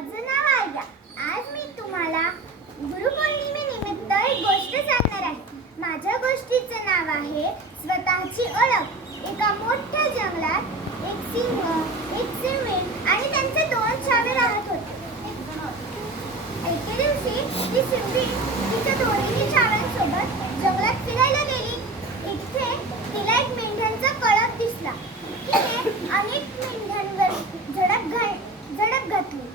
माझं नाव आर्या. आज मी तुम्हाला गुरुपौर्णिमेनिमित्त एक गोष्ट सांगणार आहे. माझ्या गोष्टीचं नाव आहे स्वतःची ओळख. एका मोठ्या जंगलात एक सिंह, एक सिंहीण आणि त्यांचे दोन छावे राहत होते. एके दिवशी ती सिंहीण तिच्या दोन्ही छाव्यांसोबत जंगलात फिरायला गेली. इथे तिला एक मेंढ्यांचा कळप दिसला. तिने अनेक मेंढ्यांवर झडप घातली,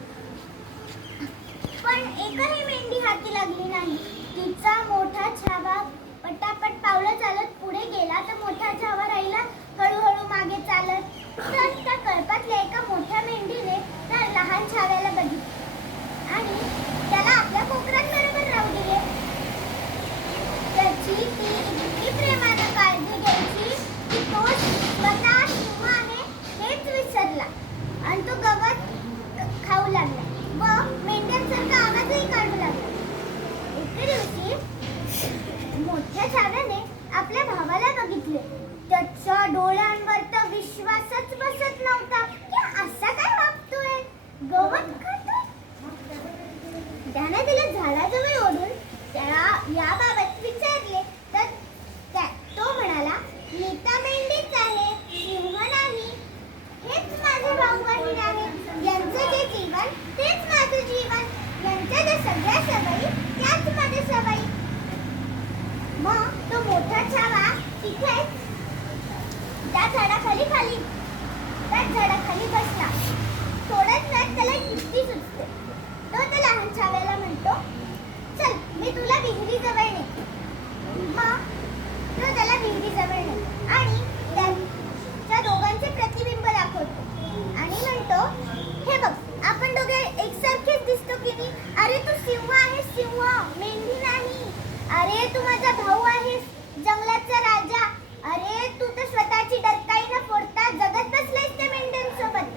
पण एकही मेंढी हाती लागली नाही. तिचा मोठा छावा पटापट पावलं चालत पुढे गेला तर मोठा छावा राहिला हळूहळू मागे चालत. तर त्या कळपातल्या एका मोठ्या मेंढीने त्या लहान छाव्याला बघितले आणि त्याला आपल्या कोकरांबरोबर राहू दिले. त्याची ती इतकी प्रेमानं काळजी घ्यायची की तो स्वतः सिंह आहे हेच विसरला आणि तो गवत खाऊ लागला व मेंढ्यांसारखा आवाजही काढू लागला. एके दिवशी मोठ्या छाव्याने आपल्या भावाला बघितले. त्याच्या डोळ्यांवर तर विश्वासच बसत नव्हता की असा काय वागतोय, गवत खातोय. त्याने तिला झाडाजवळ ओढून त्याला याबाबत विचारले तर तो म्हणाला, मी तर मेंढीच आहे, सिंह नाही. हेच माझे भाऊ बहीण आहे. यांचं जे जीवन तेच माझं जीवन. यांच्या ज्या सगळ्या सवयी त्याच माझ्या सवयी. मग तो मोठा छावा तिथेच त्या झाडाखाली बसला. थोड्याच वेळात त्याला युक्ती सुचते. तो त्या लहान छाव्याला म्हणतो, चल मी तुला विहिरीजवळ नेतो. मग तो त्याला विहिरीजवळ नेतो आणि त्या दोघांचे प्रतिबिंब दाखवतो आणि म्हणतो, हे बघ आपण दोघे एकसारखेच दिसतो की नाही. अरे तू सिंह आहेस, सिंह, मेंढी नाही. अरे तू माझा भाऊ आहेस, जंगलाचा राजा. अरे तू तर स्वतःची डरकाई न फोडता जगत बसलायस त्या मेंढ्यांसोबत.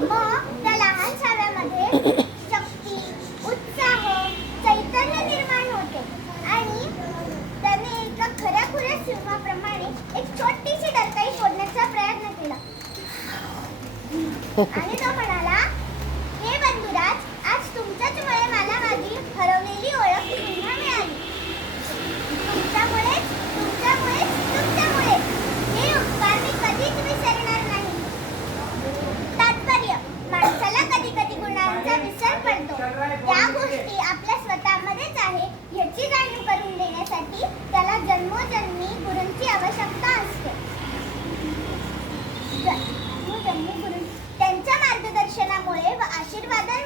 मग त्या लहान छाव्यामध्ये शक्ती, उत्साह, चैतन्य निर्माण होते आणि त्याने एका खऱ्याखुऱ्या सिंहाप्रमाणे एक छोटीशी डरकाई फोडण्याचा प्रयत्न केला आणि तो म्हणाला, हे बंधुराज, आज तुमच्याचमुळे मला माझी हरवलेली ओळख पुन्हा मिळाली. तुमच्यामुळेच हे उपकार मी कधीच विसरणार नाही. तात्पर्य, माणसाला कधी कधी गुणांचा विसर पडतो. त्या गोष्टी आपल्या स्वतःमध्येच आहे याची जाणीव करून देण्यासाठी त्याला जन्मोजन्मी गुरूंची आवश्यकता असते. त्यांच्या मार्गदर्शनामुळे व आशीर्वादाने